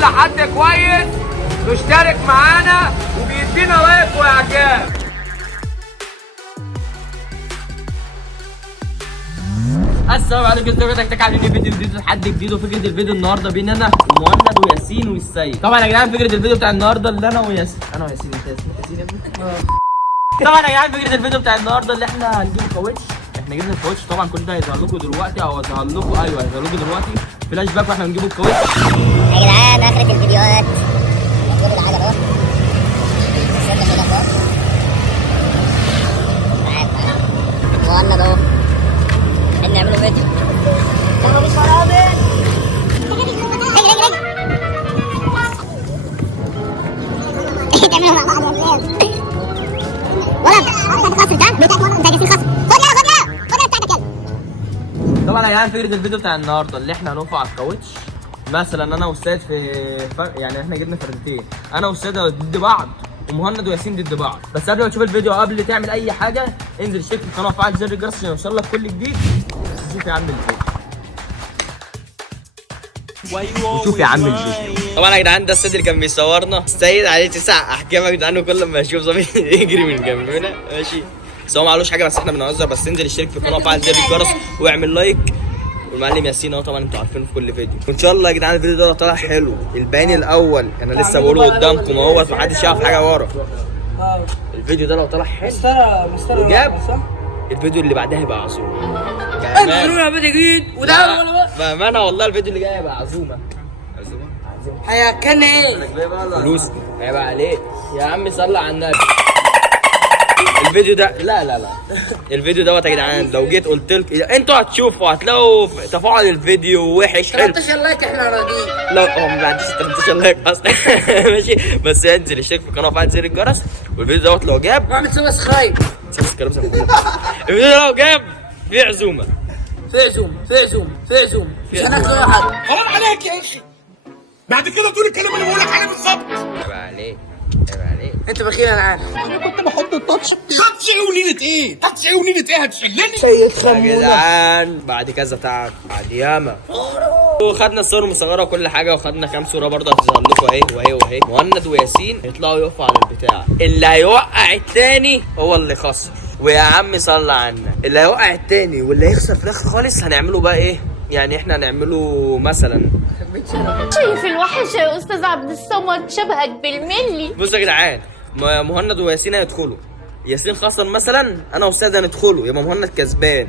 كل حد كويس مشترك معانا وبيدينا لايك واعجاب. السلام عليكم، ازيكم عاملين ايه؟ فيديو جديد لحد جديد. وفكره الفيديو النهارده بين انا ومهند وياسين والسيد. طبعا يا جدعان فكره الفيديو بتاع النهارده اللي انا وياسين انت ياسين يا ابني. طبعا يا جدعان فكره الفيديو بتاع النهارده اللي احنا هنجيب كاوتش. احنا جبنا الكاوتش طبعا كل ده هيظهر لكم دلوقتي او هيظهر لكم هيظهر لكم دلوقتي فلاش باك واحنا بنجيب الكاوتش. يا جدعان اخرة الفيديوهات نجيب العجل اهو. مهند اهو عشان نعملوا فيديو. يلا مش فرامل. تعملوا مع بعض يا ولاد. ولا انت خسر ده انت جايين خسر. خد بتاعتك يلا. طبعا يا جدعان فكره الفيديو بتاع النهارده اللي احنا هنرفع الكاوتش. مثلا انا والسيد في فرق، يعني احنا جبنا فردتين، انا والسيد ضد بعض ومهند وياسين ضد بعض. بس قبل ما تشوف الفيديو قبل تعمل اي حاجه انزل اشترك في القناه وفعل زر الجرس عشان يوصلك كل جديد. شوف يا عم الفيديو وشوف يا عم الفيديو. طبعا يا جدعان ده السيد اللي كان بيصورنا. السيد عليه 9 احكام يا جدعان، وكل ما اشوف ظابط يجري من جنبنا ماشي. بس هو ما علوش حاجه، بس احنا بنهزر. بس انزل اشترك في القناه وفعل زر الجرس واعمل لايك. والمعلم ياسين اهو طبعا انتوا عارفينه في كل فيديو. وان شاء الله يا جدعان الفيديو ده طالع حلو. البيان الاول انا لسه بقوله قدامكم اهوت، محدش يعرف حاجه ورا. الفيديو ده لو طلع حلو وجاب الفيديو اللي بعدها هيبقى عزومه. انزلونا فيديو جديد وده بامانه والله الفيديو اللي جاي هيبقى عزومه. هياكلنا ايه؟ فلوس هيبقى عليك يا عم. صلي على النبي. الفيديو ده لا الفيديو دوت يا جدعان لو جيت قلت لكم انتوا هتشوفوا هتلاقوا تفاعل الفيديو وحش حلو. 13 لايك احنا راضيين. لا هو ما عنديش 13 لايك اصلا. ماشي بس انزل اشترك في القناه وفعل زر الجرس. والفيديو دوت لو جاب واعمل سبسكرايب. الفيديو ده لو جاب في عزومه في عزومه مش هناكل ولا حاجه. حرام عليك يا اخي، بعد كده تقول الكلام اللي بقولك عليه بالظبط. عيب عليك. انت بخيل انا عارف. انا كنت بحط التاتش ايه ونيله ايه؟ تاتش ايه ونيله ايه؟ هتشلني يا جدعان بعد كذا تعب بعد ياما. وخدنا الصور المصغره وكل حاجه، وخدنا كام صوره برضه هتظهر لكم اهي. مهند وياسين هيطلعوا يقفوا على البتاع. اللي هيوقع التاني هو اللي خسر. ويا عم صلى عنا، اللي هيوقع التاني واللي هيخسر في الاخر خالص هنعمله بقى ايه؟ يعني احنا هنعمله مثلا شايف الوحش يا استاذ عبد الصمد شبهك بالملي. بصوا يا جدعان، مهند وياسين هيدخلوا. ياسين خسر مثلا انا والسيد هندخله، يبقى مهند كسبان.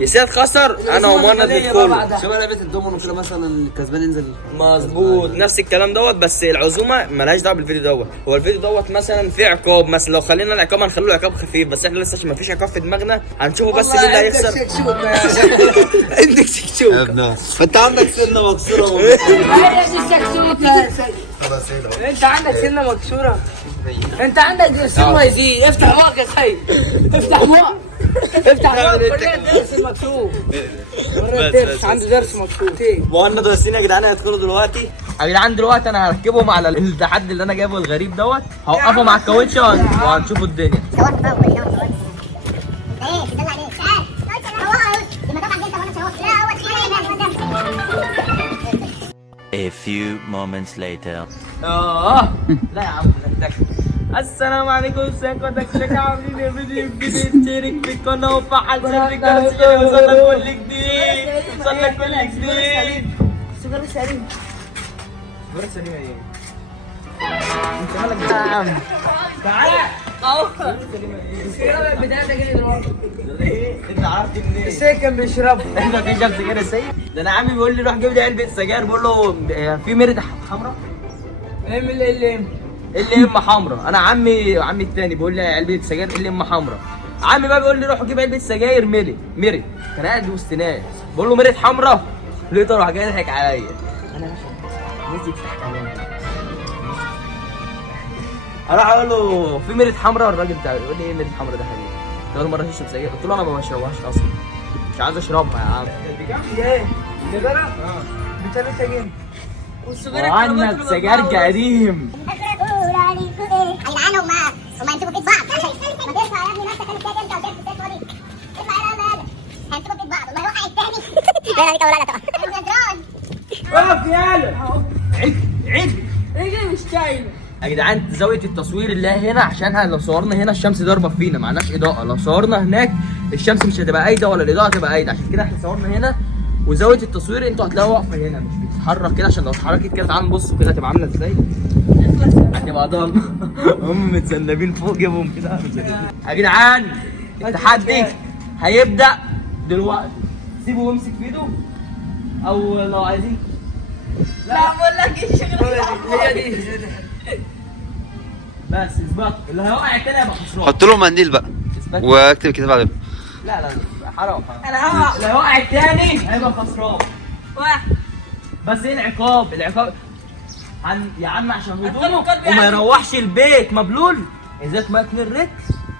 ياسين خسر انا ومهند ندخله. شبه لعبه الدومينو كده، مثلا الكسبان ينزل. مظبوط نفس الكلام دوت. بس العزومه مالهاش دعوه بالفيديو دوت. هو الفيديو دوت مثلا في عقاب، مثلا لو خلينا العقاب هنخليه عقاب خفيف. بس احنا لسه عشان ما فيش عقاب في دماغنا هنشوفه. بس مين اللي هيخسر؟ عندك شكشوكه. انت عندك سنه مكسوره. انت عندك سنه مكسوره. انت عندك سنه يزيد. افتح بوقك يا سيد. افتح بوقك. كلنا درس المكسور. درس عنده درس مكسور. مهند وياسين يا جدعان هيدخلوا دلوقتي. يا جدعان دلوقتي انا هركبهم على التحدي اللي انا جايبه الغريب دوت. هوقفهم على الكاوتش وهنشوفوا الدنيا. A few moments later. لا يا عم السلام عليكم، ازيكم عاملين ايه؟ فيديو جديد. اشترك في القناه وفعل زر الجرس عشان يوصلك كل جديد. سيجاره سليم. ايه؟ انت مالك يا عم؟ تعالى اهو. السيجاره بتاعتك جايه دلوقتي. انت عرفت منين؟ السيد كان بيشربها. انت بتشرب سجاير السيد؟ ده انا عمي بيقول لي روح جيب لي علبه سجاير. بقول له في مرده حمراء. اعمل ايه اللي ام حمراء. انا عمي التاني بيقول لي علبه سجاير اللي ام حمراء. عمي بقى بيقول لي روح جيب علبه سجاير مري. كان قاعد وسط ناس بقول له مرد حمراء. لقيته راح جاي يضحك عليا. انا نسيت اروح اقول له في مرد حمراء. الراجل بتاعي يقول لي ايه مرد حمراء ده حبيبي؟ اول مره تشرب سجاير؟ قلت له انا ما بشربهاش اصلا، مش عايز اشربها يا عم. ايه سيجاره؟ ب 3 جنيه. وعنك سجاير قديم. يا جدعان هما هيمسكوا كيس بعض. ما ترفع يا ابني نفسك. انا سايق انت وجايب في السيف فاضي. ارفع يا ابني هيمسكوا كيس بعض. والله يوقع التاني. لا عليك ولا لا طبعا. اقف يالا. عيب رجلي مش شايله. يا جدعان زاويه التصوير اللي هي هنا، عشانها لو صورنا هنا الشمس ضاربه فينا، معناش اضاءه. لو صورنا هناك الشمس مش هتبقى قايده ولا الاضاءه هتبقى قايده، عشان كده احنا صورنا هنا. وزاويه التصوير انتوا هتلاقوها واقفه هنا مش بتتحرك كده، عشان لو اتحركت كده تعالوا نبصوا كده هتبقى عامله ازاي. هتبقى ضلمه. هم متسنبين فوق جيبهم كده. يا جدعان التحدي هيبدا دلوقتي. سيبه وامسك في ايده، او لو عايزين لا بقول لك ايه شغل هي دي. بس اثبت اللي هيوقع التاني هيبقى خسران. حط له منديل بقى اثبت. واكتب كده بعدين. لا حرام. انا هقع. اللي هيوقع التاني هيبقى خسران. واحد. بس ايه العقاب؟ يا عم عشان هدومه القلب وما يعني. يروحش البيت مبلول، ازازه ميه نرت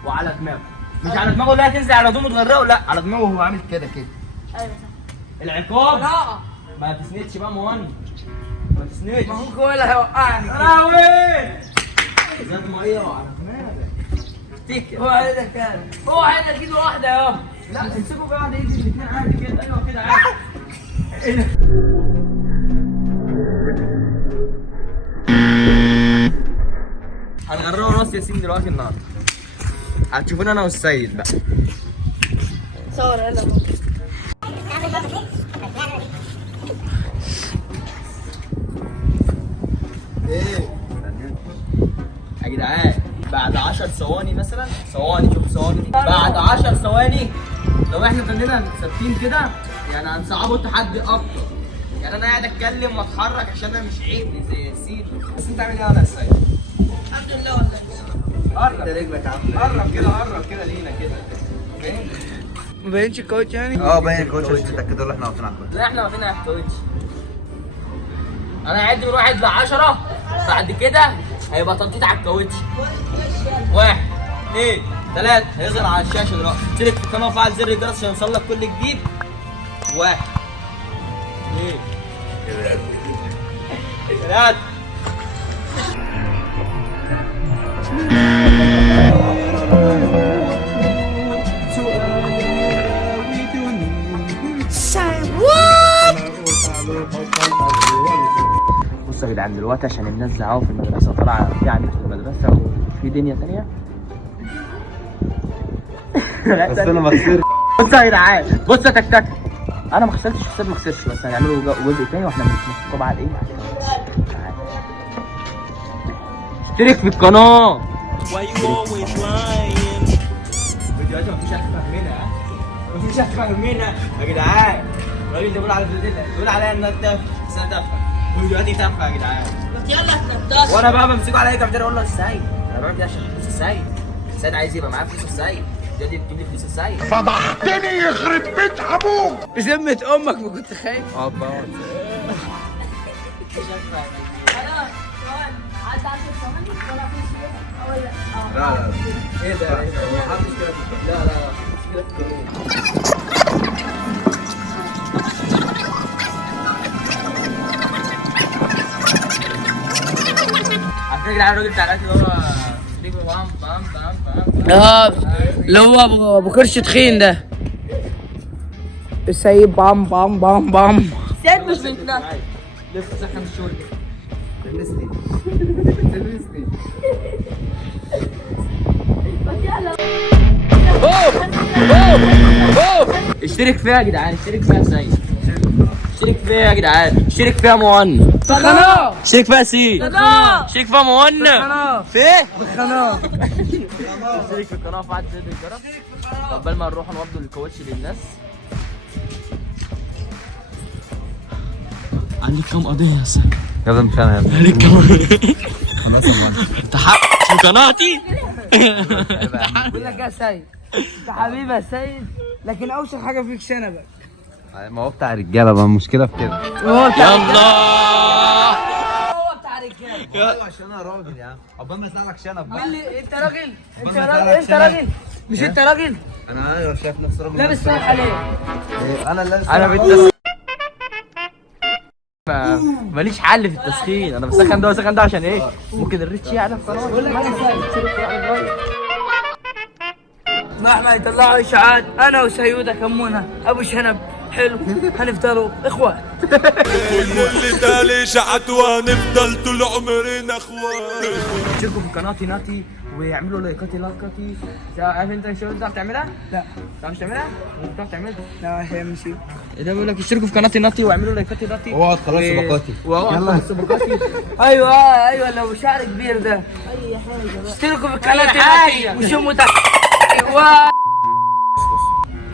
وعلى دماغه. مش على دماغه اللي هتنزل على هدومه تغرقه، لا على دماغه وهو عامل كده. ايوه العقاب لا ما تسندش بقى مهند، ما تسندش. ما هو هو اللي هيوقعني. راوي ازازه ميه وعلى دماغك. افتكر هو عايزك كده، هو عايزك ايد واحده يابا. لا امسكوا بعض ايدي الاثنين عادي كده. ايوه كده عادي. هنغرقه راس ياسين دلوقتي النهارده. هتشوفونا انا والسيد بقى. صور يلا. يا جدعان بعد 10 ثواني مثلا، شوف ثواني دي، بعد 10 ثواني لو احنا فضلنا ثابتين كده يعني هنصعبوا التحدي اكتر. يعني انا قاعد اتكلم واتحرك عشان انا مش عيب زي ياسين. بس انت عامل ايه يا السيد؟ الحمد لله والله. قرب رجلك عامله قرب كده لينا كده. فاهم؟ ما باينش الكوتش يعني؟ باين الكوتش عشان تتاكدوا ان احنا واقفين على الكوتش. لا احنا واقفين على الكوتش. انا هعد من 1 ل10، بعد كده هيبقى تنطيط على الكاوتش. 1 2 3 هيظهر على الشاشه دلوقتي. اشترك في القناه وفعل زر الجرس عشان يوصلك كل جديد. 1 2 3. بصوا يا جدعان دلوقتي عشان الناس زعقوا في المدرسه طالعه في عميد في المدرسه وفي دنيا تانية. بس انا ما خسرت. بصوا يا جدعان، بصوا يا تكتك، انا ما خسرتش السيد ما خسرش، بس هنعمله جزء تاني واحنا بنتنقب على ايه؟ اشترك في القناه. فيديوهاتي مفيش افهم منها، مفيش افهم منها يا جدعان. الراجل ده بيقول عليا ان انت تافه، بس انا تافه. فيديوهاتي تافهه يا جدعان. يلا اتنطط. وانا بقى بمسكه على اي كافيتيريا اقول له السيد انا بعمل كده عشان فلوس السيد. السيد عايز يبقى معاه فلوس السيد، دي بتجيب لي فلوس السيد. فضحتني يخرب بيت ابوك. بذمة امك ما كنت خايف؟ بقعد. عدى 10 ثواني ولا في شيء ولا لا ايه ده؟ محدش كده في الكوتش. لا مشكله في القانون. على فكره الراجل بتاع الاكل اللي هو بيجو بام اللي هو ابو كرش تخين ده. السيد بام بام بام بام. سيد مش بنتنا. لسه سخن الشغل. اشترك فيها يا جدعان، اشترك فيها يا سيد، اشترك فيها يا جدعان، اشترك فيها مهند. قناة. اشترك فيها سيد. قناة. اشترك فيها مهند. قناة. فين؟ قناة. اشترك في القناه وفعل زر الجرس قبل ما نروح نوضوا الكاوتش للناس. عندك كام قضيه يا سيد؟ يلا مش انا يلا. عليك كام قضيه؟ خلاص انت حق في قناتي. بقول لك يا سيد، انت حبيبي يا سيد، لكن اوسخ حاجه فيك شنبك. ما هو بتاع رجاله بقى، المشكله في كده. هو بتاع يلا هو بتاع رجاله. ايوه عشان انا راجل يا عم، عقبال ما يطلع لك شنب بقى. قال لي انت راجل، انت راجل مش انت راجل انا ايوه شايف نفسي راجل. لابس سلاح عليه. انا اللي لابس. انا بالتسخين ماليش حل في التسخين. انا بسخن ده وسخن ده عشان ايه؟ ممكن الريتش يعلى في قناه. بقول لك يا سيد، نحن يطلعوا اشاعات انا وسيوده كمونه ابو شنب حلو هنفضلوا اخوات. كل تالي شعت وهنفضل طول عمرنا اخوان. اشتركوا في قناتي ناتي ويعملوا لايكاتي. عارف انت الشغل بتعرف تعملها؟ لا بتعرفش تعملها؟ بتعرف تعملها؟ لا هي مشي. ده بيقول لك اشتركوا في قناتي ناتي واعملوا لايكاتي ناتي. اوعى خلاص سباقاتي. يلا سباقاتي. ايوه لو شعر كبير ده اي حاجه. اشتركوا في قناتي وشموا تحت.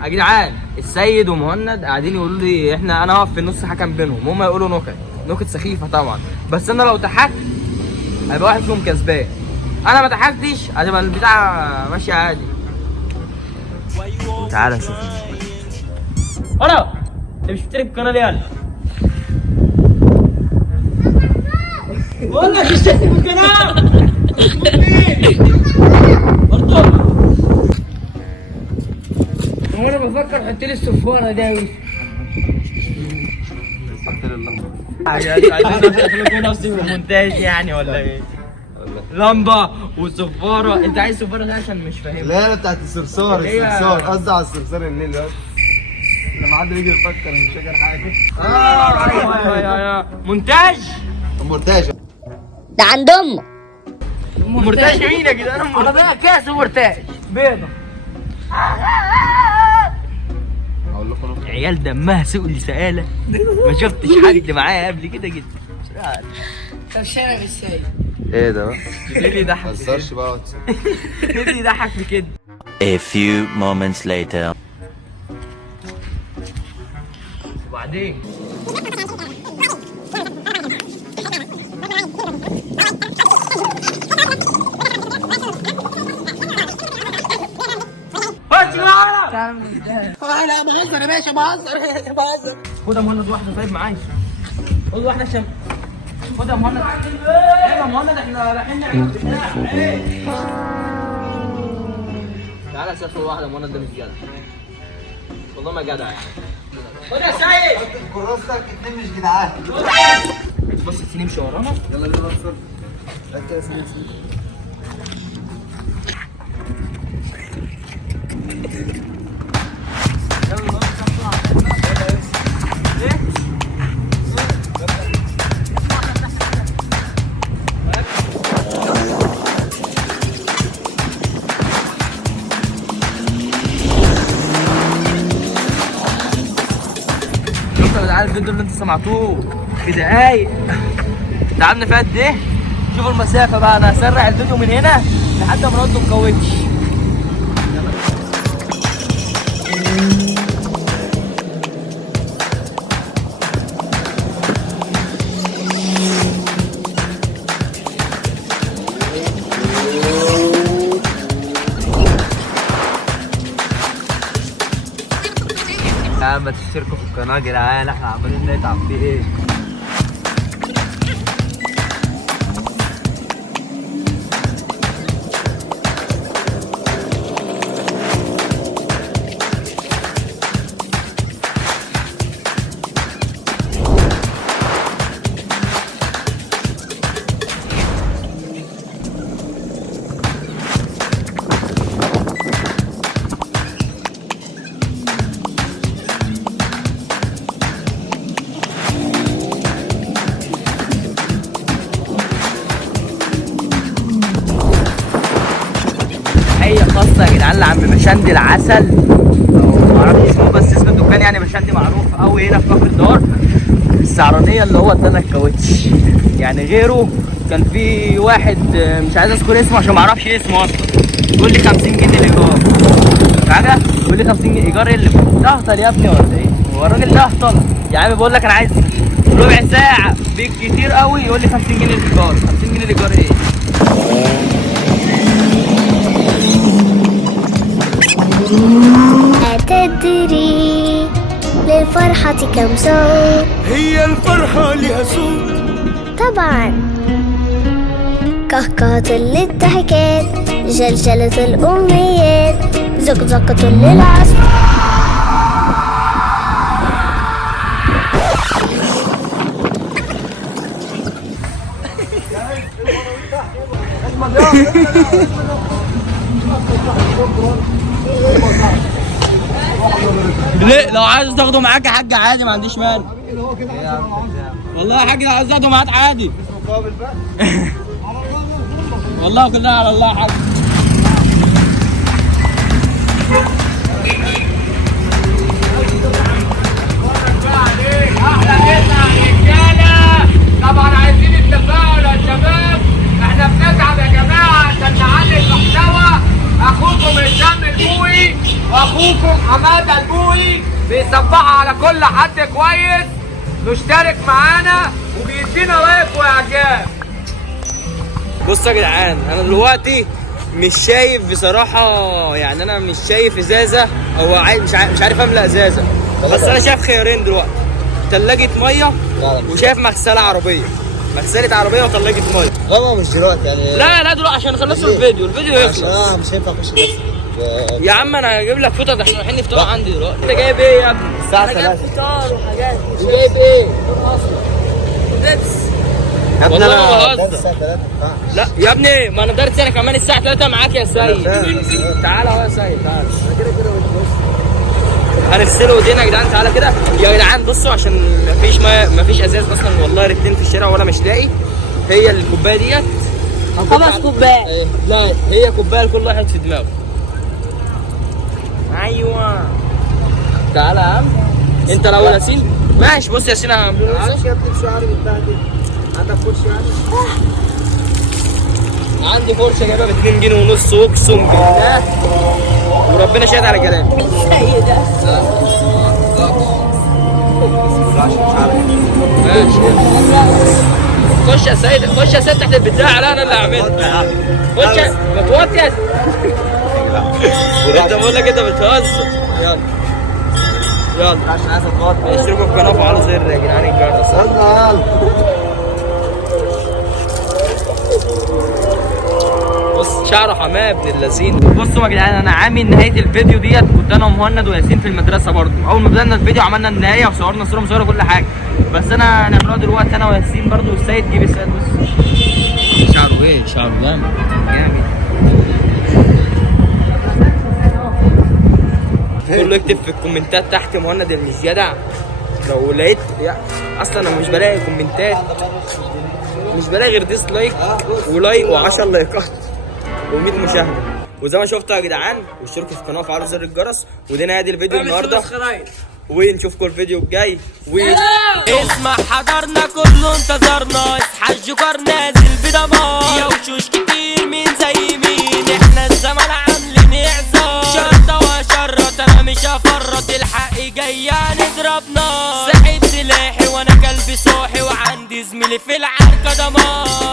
يا جدعان السيد ومهند قاعدين يقولوا لي انا واقف في النص حكم بينهم، هم يقولوا نكت سخيفه طبعا، بس انا لو ضحكت هيبقى واحد فيهم كسبان. انا ما ضحكتش هتبقى البتاع ماشيه عادي. تعالى شوف انا انت مش مشترك في القناه ليه؟ انا بقول لك اشترك في القناه برضه. هو انا بفكر احط لي الصفاره ده. الحمد لله. عايزين نفسي في المونتاج يعني ولا ايه؟ لمبه وصفاره. انت عايز صفاره ده عشان مش فاهم. لا بتاعت الصرصار قصدي على الصرصار الليل ده. لما حد يجي يفكر مش فاكر حاجه. ايوه مونتاج. مونتاج ده عند امك. مونتاج مين يا جدعان؟ انا بقى كاس مورتاج بيضه. اقول لكم عيال دمها سوق سقاله. ما شفتش حد معايا قبل كده جدا. طب شارب السيد. ايه ده بقى؟ ايه اللي يضحك؟ ما تهزرش بقى. ايه اللي يضحك في كده؟ A few moments later. وبعدين انا بهزر يا باشا بهزر. خد يا مهند واحده طيب معايا. خد واحده عشان خد يا مهند. ايه يا مهند احنا رايحين نعمل بتاع ايه؟ تعالى يا شيخ واحده. مهند ده مش جدع والله ما جدع يعني. خد يا سيد. كراستك اتنين مش جدعان. بص نمشي ورانا. يلا بينا نوصل. ركز يا سيدي. الفيديو اللي انتوا سمعتوه في دقايق تعبنا فيها قد ايه؟ شوفوا المسافه بقى. انا هسرع الفيديو من هنا لحد ما نقعد مكوتش. يا عم تشتركوا في القناه يا جدعان، احنا عمالين نتعب في ايه؟ تحيه خاصه يا جدعان لعم مشندي العسل، او معرفش اسمه بس اسم الدكان يعني مشندي معروف قوي هنا في كفر الدار السعرانيه اللي هو ادانا الكاوتش. يعني غيره كان في واحد مش عايز اذكر اسمه عشان معرفش اسمه اصلا، بيقول لي 50 جنيه الايجار. حاجه بيقول لي 50 جنيه ايجار. ايه اللي تهطل يا ابني ولا ايه؟ هو الراجل ده هطل يا عم. بقول لك انا عايز ربع ساعه بالكتير قوي يقول لي 50 جنيه الايجار. 50 جنيه الايجار ايه؟ أتدري للفرحة كم صوت؟ هي الفرحة لها صوت طبعا. كهكهة للضحكات، جلجلة الأمنيات، زقزقة للعصر. ليه؟ لو عايز تاخده معاك يا حاج عادي ما عنديش مانع. والله يا حاج لو عايز تاخده معاك عادي. مقابل بقى. والله كلها على الله يا حاج. طبعا عايزين التفاعل يا شباب، احنا بنتعب يا جماعه عشان نعلي المحتوى. اخوكم هشام البوي واخوكم حماده البوي بيصبحوا على كل حد كويس مشترك معانا وبيدينا لايك واعجاب. بصوا يا جدعان انا دلوقتي مش شايف بصراحه، يعني انا مش شايف ازازه او مش عارف املى ازازه، بس انا شايف خيارين دلوقتي، ثلاجه ميه وشايف مغسله عربيه، مغسله عربيه وثلاجه ميه. غلط مش دلوقتي يعني. لا دلوقتي عشان نخلصوا الفيديو يخلص. مش هينفع اخش بس. يا عم انا هجيب لك فطر، احنا رايحين نفطر عندي دلوقتي. انت جايب ايه يا ابني؟ الساعة انا جايب 3. فطار وحاجات. جايب ايه؟ بيبس. يا ابني والله ما انا بهزر. الساعة 3 ما ينفعش. لا يا ابني ما انا دارس انا كمان الساعه 3 معاك يا سيد. تعالى اهو يا سيد تعالى. انا كده هنغسله ايدينا يا جدعان. تعالى كده يا جدعان. بصوا عشان مفيش ازاز اصلا والله، ريتين في الشارع ولا مش لاقي. هي الكوبايه ديت 5 كوبايات. لا هي كوبايه لكل واحد في دماغه. ايوه تعالى يا عم. انت الاول يا ياسين. ماشي بص يا ياسين معلش يا ابني شعري متبهدل. عندك فرشه يعني؟ عندي فرشه جايبها ب 2 جنيه ونص اقسم بالله وربنا شاهد على كلامي. ماشي خش يا سيد، خش يا سيد تحت البتاع. لا انا اللي هعملها. خش ما توطي يا انت بقول لك انت بتهزر. يلا عشان عايز اتغطى. اشتركوا في القناه وفعلوا زر يا جدعان الجرس. يلا بص شعره حماه ابن اللذين. بصوا يا جدعان انا عامل نهايه الفيديو ديت، كنت انا ومهند وياسين في المدرسه برضه. اول ما بدانا الفيديو عملنا النهايه وصورنا صوره مصوره كل حاجه، بس انا هنعملها دلوقتي انا وياسين برضه. والسيد جيب السيد بص شعره ايه، شعره جامد جامد. كله يكتب في الكومنتات تحت مهند مش جدع. لو لقيت اصلا انا مش بلاقي كومنتات، مش بلاقي غير ديسلايك ولايك و10 لايكات و100 مشاهده. وزي ما شفتوا يا جدعان واشتركوا في القناه وفعلوا زر الجرس. ودينا ادي الفيديو النهارده ونشوفكم الفيديو الجاي. اسمع حضرنا كله انتظرنا، اصحى الجوكر نازل بدمار يا وشوش كتير مين زي مين. احنا الزمن عاملين اعزار شرطه وشرط انا مش هفرط، الحق جاي نضربنا. ساحب سلاحي وانا كلبي صاحي وعندي زميلي في العركه دمار.